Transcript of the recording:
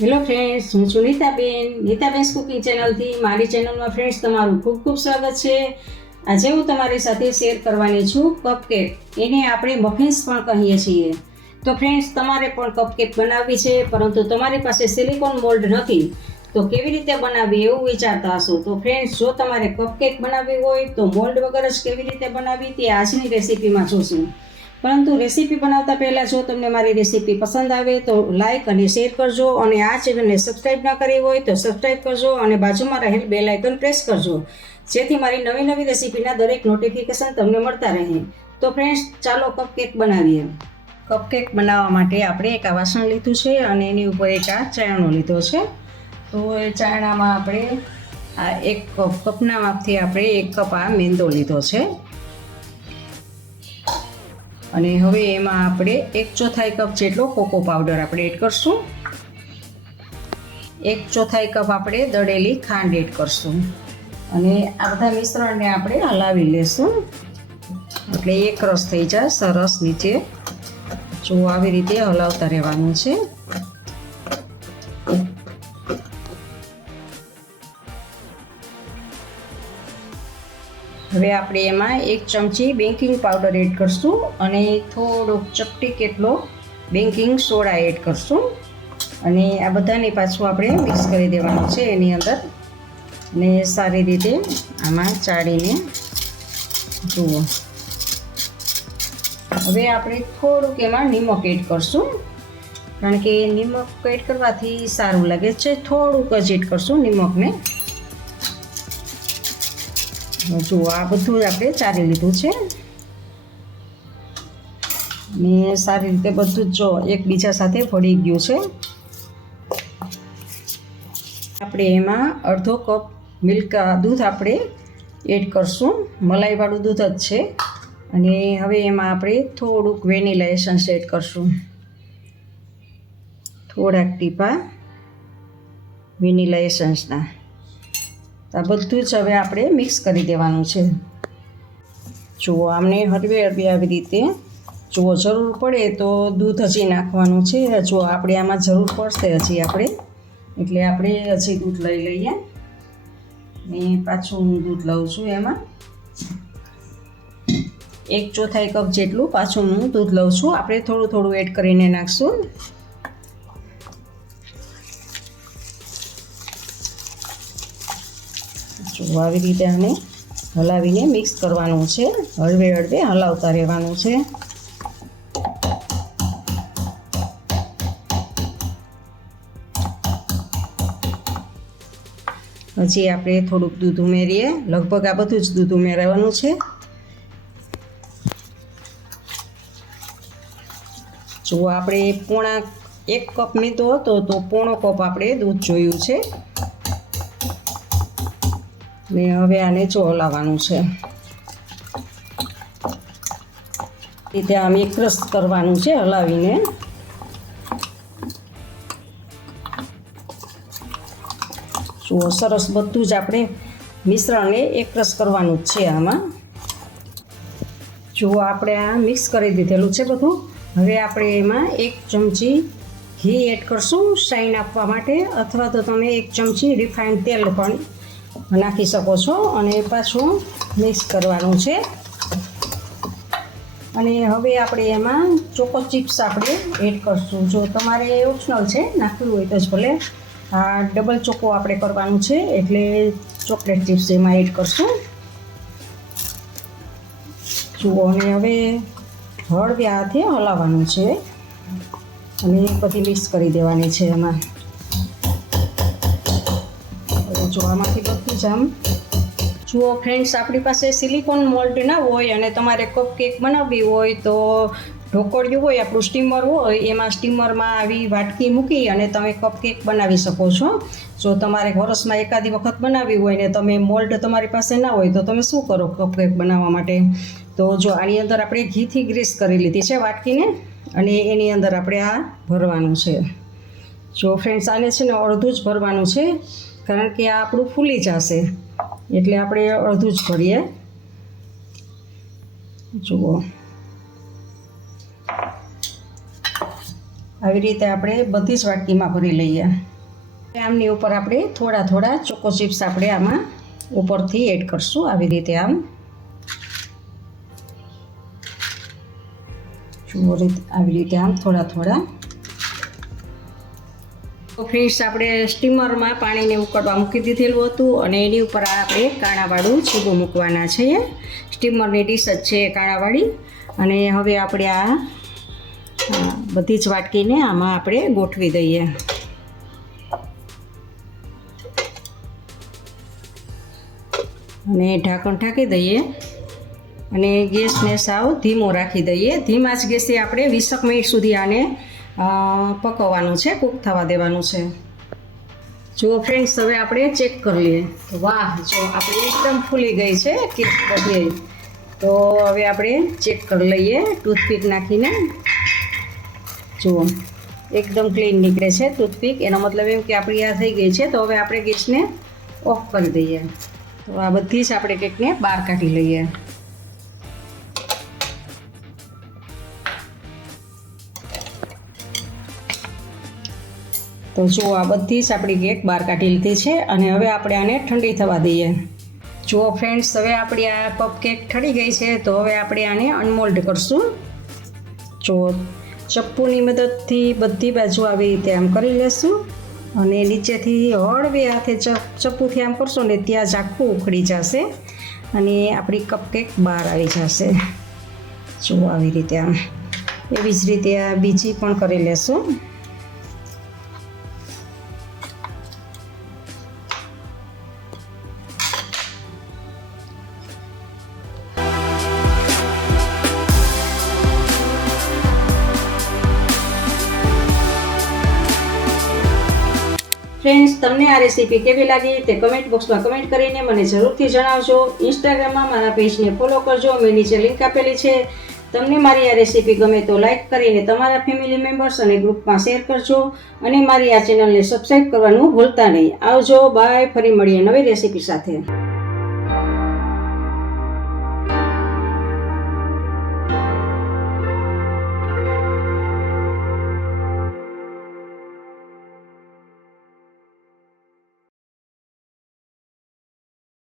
Hello friends, હું છું Nitaben cooking ચેનલથી. મારી ચેનલમાં ફ્રેન્ડ્સ તમારું ખૂબ ખૂબ સ્વાગત છે. આજે હું તમારી સાથે શેર કરવાની છું કપકેક. એને આપણે મફિન્સ પણ કહીએ છીએ. તો ફ્રેન્ડ્સ, તમારે પણ કપકેક બનાવવી છે, પરંતુ તમારી પાસે સિલિકોન મોલ્ડ નથી, તો કેવી રીતે બનાવવી એવું વિચારતા હશો. તો ફ્રેન્ડ્સ, જો તમારે કપકેક બનાવવી હોય તો મોલ્ડ વગર જ કેવી રીતે બનાવવી તે આજની રેસીપીમાં જોશું. પરંતુ રેસીપી બનાવતા પહેલાં જો તમને મારી રેસીપી પસંદ આવે તો લાઇક અને શેર કરજો, અને આ ચેનલને સબસ્ક્રાઈબ ન કરી હોય તો સબસ્ક્રાઈબ કરજો અને બાજુમાં રહેલ બેલ આઇકન પ્રેસ કરજો, જેથી મારી નવી નવી રેસીપીના દરેક નોટિફિકેશન તમને મળતા રહે. તો ફ્રેન્ડ્સ, ચાલો કપકેક બનાવીએ. કપકેક બનાવવા માટે આપણે એક આ વાસણ લીધું છે અને એની ઉપર એક આ ચાયણો લીધો છે. તો એ ચાયણામાં આપણે આ એક કપના માપથી આપણે 1 કપ આ મેંદો લીધો છે. અને હવે એમાં આપણે 1/4 કપ જેટલો કોકો પાવડર આપણે એડ કરશું. 1/4 કપ આપણે દળેલી ખાંડ એડ કરશું. અને આ બધા મિશ્રણને આપણે હલાવી લેશું એટલે એક રસ થઈ જાય સરસ નીચે. જો આવી રીતે હલાવતા રહેવાનું છે. હવે આપણે એમાં 1 ચમચી બેકિંગ પાવડર એડ કરશું અને થોડોક ચપટી કેટલો બેકિંગ સોડા એડ કરશું. અને આ બધાને પાછું આપણે મિક્સ કરી દેવાનું છે એની અંદર. અને સારી રીતે આમાં ચાળીને જુઓ. હવે આપણે થોડુંક એમાં નિમક એડ કરશું, કારણ કે નિમક એડ કરવાથી સારું લાગે છે. થોડુંક જ એડ કરશું નિમકને. જુઓ, આ બધું આપણે ચાળી લીધું છે ને સારી રીતે બધું જ જો એકબીજા સાથે ભળી ગયું છે. આપણે એમાં અડધો કપ દૂધ આપણે એડ કરશું. મલાઈવાળું દૂધ જ છે. અને હવે એમાં આપણે થોડુંક વેનીલા એસન્સ એડ કરશું. થોડાક ટીપા વેનીલા એસન્સના. આ બધું જ હવે આપણે મિક્સ કરી દેવાનું છે. જુઓ, આમને હળવે હળવે આવી રીતે જુઓ. જરૂર પડે તો દૂધ હજી નાખવાનું છે. જો આપણે આમાં જરૂર પડશે હજી આપણે, એટલે આપણે હજી દૂધ લઈ લઈએ. ને પાછું હું દૂધ લઉં છું. એમાં 1/4 કપ જેટલું પાછું હું દૂધ લઉં છું. આપણે થોડું થોડું એડ કરીને નાખશું. જો આવી રીતે આને હલાવીને મિક્સ કરવાનું છે. હળવે હળવે હલાવતા રહેવાનું છે. હજી આપણે થોડુંક દૂધ ઉમેરીએ. લગભગ આ બધું જ દૂધ ઉમેરવાનું છે. જો આપણે 1 કપ મેંદો હતો તો 1/4 કપ આપણે દૂધ જોયું છે. ને હવે આને જો હલાવવાનું છે. રીતે આમ એકરસ કરવાનું છે હલાવીને. જુઓ, સરસ બધું જ આપણે મિશ્રણને એકરસ કરવાનું જ છે આમાં. જુઓ, આપણે આ મિક્સ કરી દીધેલું છે બધું. હવે આપણે એમાં 1 ચમચી ઘી એડ કરશું શાઈન આપવા માટે, અથવા તો તમે 1 ચમચી રિફાઇન્ડ તેલ પણ નાખી શકો છો. અને પાછું મિક્સ કરવાનું છે. અને હવે આપણે એમાં ચોકો ચિપ્સ આપણે એડ કરશું. જો તમારે ઓપ્શનલ છે, નાખવું હોય તો જ ભલે. આ ડબલ ચોકો આપણે કરવાનું છે, એટલે ચોકલેટ ચિપ્સ એમાં એડ કરશું. જુઓ, અને હવે હળવે હાથે હલાવવાનું છે અને બધી મિક્સ કરી દેવાની છે એમાં. જો આમાંથી બધું જ આમ જુઓ ફ્રેન્ડ્સ, આપણી પાસે સિલિકોન મોલ્ડ ના હોય અને તમારે કપકેક બનાવવી હોય તો ઢોકળિયું હોય, આપણું સ્ટીમર હોય, એમાં સ્ટીમરમાં આવી વાટકી મૂકી અને તમે કપકેક બનાવી શકો છો. જો તમારે વરસમાં એકાદી વખત બનાવવી હોય ને તમે મોલ્ડ તમારી પાસે ના હોય તો તમે શું કરો કપકેક બનાવવા માટે? તો જો આની અંદર આપણે ઘીથી ગ્રીસ કરી લીધી છે વાટકીને, અને એની અંદર આપણે આ ભરવાનું છે. જો ફ્રેન્ડ્સ, આને છે ને અડધું જ ભરવાનું છે, કારણ કે આ આપણું ફૂલી જશે, એટલે આપણે અડધું જ ભરીએ. જુઓ, આવી રીતે આપણે બધી જ વાટકીમાં ભરી લઈએ. આમની ઉપર આપણે થોડા થોડા ચોકો ચિપ્સ આપણે આમાં ઉપરથી એડ કરશું. આવી રીતે આમ આવી રીતે આમ થોડા થોડા. તો ફ્રેન્ડ્સ, આપણે સ્ટીમરમાં પાણીને ઉકળવા મૂકી દીધેલું હતું અને એની ઉપર આપણે કાણાવાળું છીબું મૂકવાના છે. સ્ટીમરની ડીશ જ છે કાણાવાળી. અને હવે આપણે આ બધી જ વાટકીને આમાં આપણે ગોઠવી દઈએ. અને ઢાંકણ ઢાંકી દઈએ અને ગેસને સાવ ધીમો રાખી દઈએ. ધીમા જ ગેસે આપણે 20 મિનિટ સુધી આને પકવવાનું છે, કૂક થવા દેવાનું છે. જો ફ્રેન્ડ્સ, હવે આપણે ચેક કરી લઈએ. વાહ, જો આપણે એકદમ ફૂલી ગઈ છે કેક બધે. તો હવે આપણે ચેક કરી લઈએ ટૂથપીક નાખીને. જુઓ, એકદમ ક્લીન નીકળે છે ટૂથપીક. એનો મતલબ એમ કે આપણી આ થઈ ગઈ છે. તો હવે આપણે ગેસને ઓફ કરી દઈએ. તો આ બધી જ આપણે કેકને બહાર કાઢી લઈએ. તો જુઓ, આ બધી જ આપણી કેક બહાર કાઢી લીધી છે અને હવે આપણે આને ઠંડી થવા દઈએ. જુઓ ફ્રેન્ડ્સ, હવે આપણી આ કપ કેક ઠરી ગઈ છે. તો હવે આપણે આને અનમોલ્ડ કરશું. જુઓ, ચપ્પુની મદદથી બધી બાજુ આવી રીતે આમ કરી લેશું અને નીચેથી હળવે હાથે ચપ્પુથી આમ કરશો ને ત્યાં જ આખું ઉખડી જશે અને આપણી કપ કેક બહાર આવી જશે. જુઓ, આવી રીતે આમ. એવી જ રીતે આ બીજી પણ કરી લેશું. ફ્રેન્ડ્સ, તમને આ રેસીપી કેવી લાગી તે કમેન્ટ બોક્સમાં કમેન્ટ કરીને મને જરૂરથી જણાવજો. ઇન્સ્ટાગ્રામમાં મારા પેજને ફોલો કરજો. મેં નીચે લિંક આપેલી છે. તમને મારી આ રેસીપી ગમે તો લાઈક કરીને તમારા ફેમિલી મેમ્બર્સ અને ગ્રુપમાં શેર કરજો અને મારી આ ચેનલને સબસ્ક્રાઈબ કરવાનું ભૂલતા નહીં. આવજો, બાય. ફરી મળીએ નવી રેસીપી સાથે.